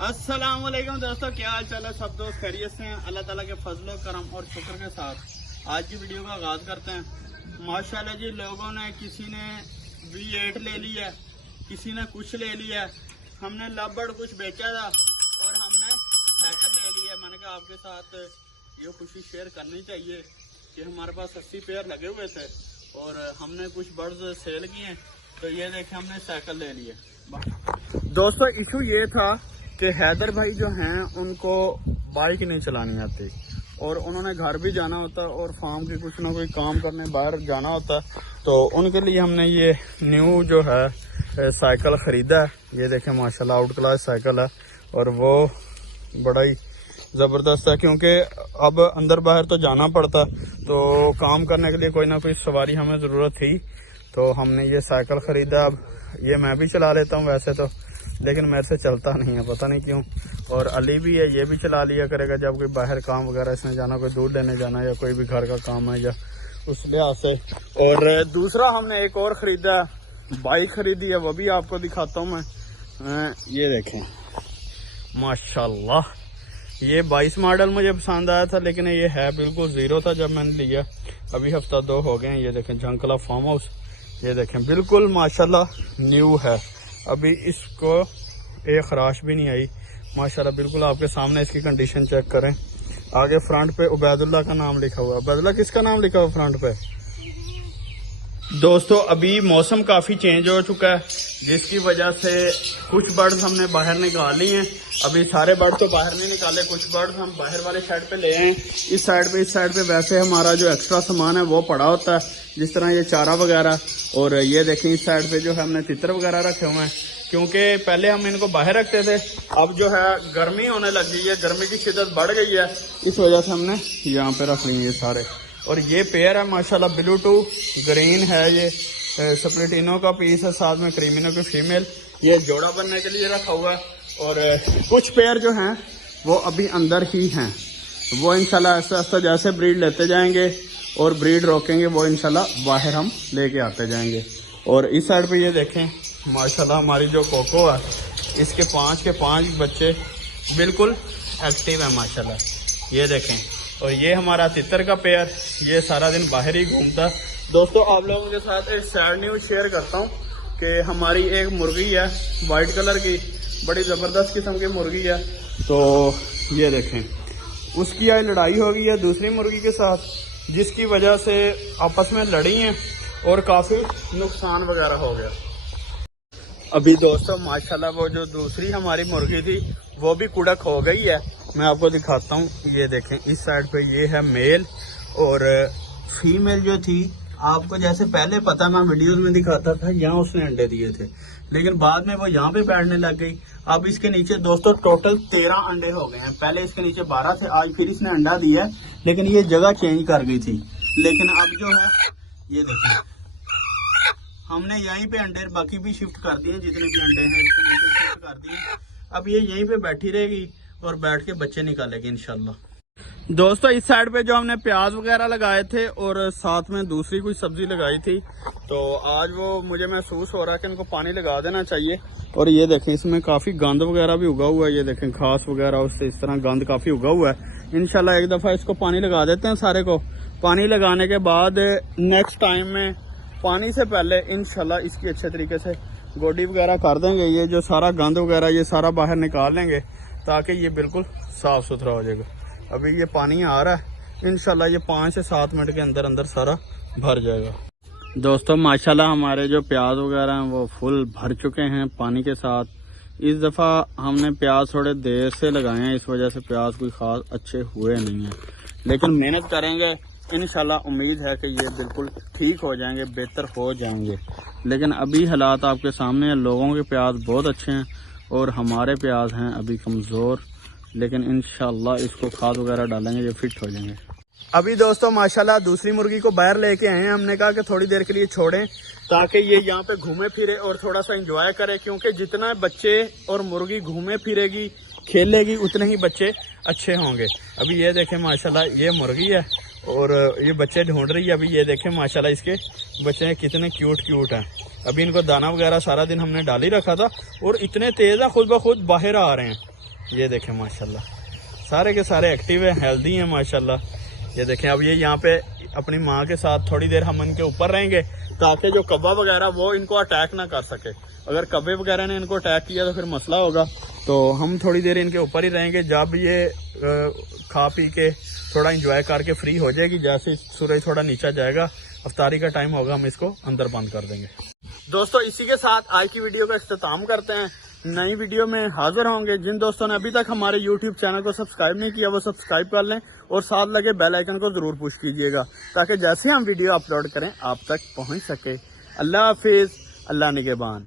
अस्सलाम वालेकुम दोस्तों, क्या हाल चाल है? सब दोस्त खैरियत से हैं? अल्लाह ताला के फजलो करम और शुक्र के साथ आज की वीडियो का आगाज़ करते हैं। माशाल्लाह जी, लोगों ने किसी ने V8 ले लिया, किसी ने कुछ ले लिया। हमने लबड़ कुछ बेचा था और हमने साइकिल ले लिया। मैंने कहा आपके साथ ये खुशी शेयर करनी चाहिए कि हमारे पास 80 पेयर लगे हुए थे और हमने कुछ बर्ड्स सेल किए, तो ये देखे हमने साइकिल ले लिए। दोस्तों, इशू ये था कि हैदर भाई जो हैं उनको बाइक नहीं चलानी आती और उन्होंने घर भी जाना होता और फार्म के कुछ ना कोई काम करने बाहर जाना होता, तो उनके लिए हमने ये न्यू जो है साइकिल ख़रीदा है। ये देखें माशाल्लाह आउट क्लास साइकिल है और वो बड़ा ही ज़बरदस्त है, क्योंकि अब अंदर बाहर तो जाना पड़ता, तो काम करने के लिए कोई ना कोई सवारी हमें ज़रूरत थी, तो हमने ये साइकिल ख़रीदा। अब ये मैं भी चला लेता हूँ वैसे तो, लेकिन मेरे से चलता नहीं है, पता नहीं क्यों। और अली भी है, ये भी चला लिया करेगा जब कोई बाहर काम वगैरह इसने जाना, कोई दूध लेने जाना या कोई भी घर का काम है या उस लिहाज से। और दूसरा हमने एक और ख़रीदा, बाइक ख़रीदी है, वो भी आपको दिखाता हूँ मैं। ये देखें माशाल्लाह, ये 22 मॉडल मुझे पसंद आया था, लेकिन ये है बिल्कुल ज़ीरो था जब मैंने लिया। अभी हफ्ता 2 हो गए हैं। ये देखें झंकला फार्म हाउस, ये देखें बिल्कुल माशाल्लाह न्यू है। अभी इसको एक खराश भी नहीं आई माशाल्लाह, बिल्कुल आपके सामने इसकी कंडीशन चेक करें। आगे फ्रंट पे उबैदुल्लाह का नाम लिखा हुआ है। उबैदुल्लाह किसका नाम लिखा हुआ फ्रंट पे? दोस्तों, अभी मौसम काफ़ी चेंज हो चुका है, जिसकी वजह से कुछ बर्ड्स हमने बाहर निकाल लिए हैं। अभी सारे बर्ड तो बाहर नहीं निकाले, कुछ बर्ड्स हम बाहर वाले साइड पे ले आए हैं। इस साइड पे वैसे हमारा जो एक्स्ट्रा सामान है वो पड़ा होता है, जिस तरह ये चारा वगैरह। और ये देखें इस साइड पे जो है हमने तितर वगैरह रखे हुए हैं, क्योंकि पहले हम इनको बाहर रखते थे, अब जो है गर्मी होने लग गई है, गर्मी की शिद्दत बढ़ गई है, इस वजह से हमने यहाँ पे रख लिए ये सारे। और ये पेयर है माशाल्लाह ब्लू टू ग्रीन है, ये स्प्लिटिनो का पीस है, साथ में क्रीमिनो की फीमेल, ये जोड़ा बनने के लिए रखा हुआ है। और कुछ पेयर जो हैं वो अभी अंदर ही हैं, वो इंशाल्लाह ऐसा ऐसा जैसे ब्रीड लेते जाएंगे और ब्रीड रोकेंगे, वो इंशाल्लाह बाहर हम लेके आते जाएंगे। और इस साइड पे ये देखें माशाल्लाह हमारी जो कोको है, इसके 5 के 5 बच्चे बिल्कुल एक्टिव है माशाल्लाह, ये देखें। और ये हमारा तितर का पेयर, ये सारा दिन बाहर ही घूमता। दोस्तों, आप लोगों के साथ एक सैड न्यूज शेयर करता हूँ कि हमारी एक मुर्गी है वाइट कलर की, बड़ी ज़बरदस्त किस्म की मुर्गी है। तो ये देखें उसकी आज लड़ाई हो गई है दूसरी मुर्गी के साथ, जिसकी वजह से आपस में लड़ी हैं और काफ़ी नुकसान वगैरह हो गया। अभी दोस्तों माशाल्लाह वो जो दूसरी हमारी मुर्गी थी वो भी कुड़क हो गई है, मैं आपको दिखाता हूँ। ये देखें इस साइड पे ये है मेल, और फीमेल जो थी आपको जैसे पहले पता, मैं वीडियोस में दिखाता था, यहाँ उसने अंडे दिए थे, लेकिन बाद में वो यहाँ पे बैठने लग गई। अब इसके नीचे दोस्तों टोटल 13 अंडे हो गए हैं। पहले इसके नीचे 12 थे, आज फिर इसने अंडा दिया है, लेकिन ये जगह चेंज कर गई थी। लेकिन अब जो है ये देखिए हमने यहीं पे अंडे बाकी भी शिफ्ट कर दिए, जितने भी अंडे हैं इसके नीचे शिफ्ट कर दिए। अब ये यहीं पे बैठी रहेगी और बैठ के बच्चे निकालेगी इंशाल्लाह। दोस्तों, इस साइड पे जो हमने प्याज वगैरह लगाए थे और साथ में दूसरी कोई सब्जी लगाई थी, तो आज वो मुझे महसूस हो रहा है कि इनको पानी लगा देना चाहिए। और ये देखें इसमें काफ़ी गंद वगैरह भी उगा हुआ है, ये देखें घास वगैरह उससे इस तरह गंद काफ़ी उगा हुआ है। इंशाल्लाह एक दफ़ा इसको पानी लगा देते हैं सारे को। पानी लगाने के बाद नेक्स्ट टाइम में पानी से पहले इंशाल्लाह इसकी अच्छे तरीके से गोडी वगैरह कर देंगे। ये जो सारा गंद वगैरह ये सारा बाहर निकाल लेंगे, ताकि ये बिल्कुल साफ़ सुथरा हो जाएगा। अभी ये पानी आ रहा है, इंशाल्लाह ये 5 से 7 मिनट के अंदर अंदर सारा भर जाएगा। दोस्तों माशाल्लाह हमारे जो प्याज वगैरह हैं वो फुल भर चुके हैं पानी के साथ। इस दफ़ा हमने प्याज थोड़े देर से लगाए हैं, इस वजह से प्याज कोई ख़ास अच्छे हुए नहीं हैं, लेकिन मेहनत करेंगे इंशाल्लाह, उम्मीद है कि ये बिल्कुल ठीक हो जाएंगे, बेहतर हो जाएंगे। लेकिन अभी हालात आपके सामने हैं, लोगों के प्याज बहुत अच्छे हैं और हमारे प्याज हैं अभी कमज़ोर, लेकिन इंशाल्लाह इसको खाद वगैरह डालेंगे, ये फिट हो जाएंगे। अभी दोस्तों माशाल्लाह दूसरी मुर्गी को बाहर लेके आए हैं। हमने कहा कि थोड़ी देर के लिए छोड़ें ताकि ये यहाँ पे घूमे फिरे और थोड़ा सा एंजॉय करे, क्योंकि जितना बच्चे और मुर्गी घूमे फिरेगी खेलेगी उतने ही बच्चे अच्छे होंगे। अभी ये देखें माशाल्लाह ये मुर्गी है और ये बच्चे ढूंढ रही है। अभी ये देखें माशाल्लाह इसके बच्चे कितने क्यूट हैं। अभी इनको दाना वगैरह सारा दिन हमने डाल ही रखा था और इतने तेज है खुद ब खुद बाहर आ रहे हैं। ये देखें माशाल्लाह सारे के सारे एक्टिव हैं, हेल्दी हैं माशाल्लाह। ये देखें अब ये यहाँ पे अपनी माँ के साथ थोड़ी देर हम इनके ऊपर रहेंगे ताकि जो कब्बा वगैरह वो इनको अटैक ना कर सके। अगर कब्बे वगैरह ने इनको अटैक किया तो फिर मसला होगा। तो हम थोड़ी देर इनके ऊपर ही रहेंगे। जब ये खा पी के थोड़ा इंजॉय करके फ्री हो जाएगी, जैसे सूरज थोड़ा नीचा जाएगा, अफ्तारी का टाइम होगा, हम इसको अंदर बंद कर देंगे। दोस्तों इसी के साथ आज की वीडियो का इख्तिताम करते हैं। नई वीडियो में हाजिर होंगे। जिन दोस्तों ने अभी तक हमारे YouTube चैनल को सब्सक्राइब नहीं किया वो सब्सक्राइब कर लें और साथ लगे बेल आइकन को जरूर पुश कीजिएगा ताकि जैसे हम वीडियो अपलोड करें आप तक पहुंच सके। अल्लाह हाफिज, अल्लाह निगहबान।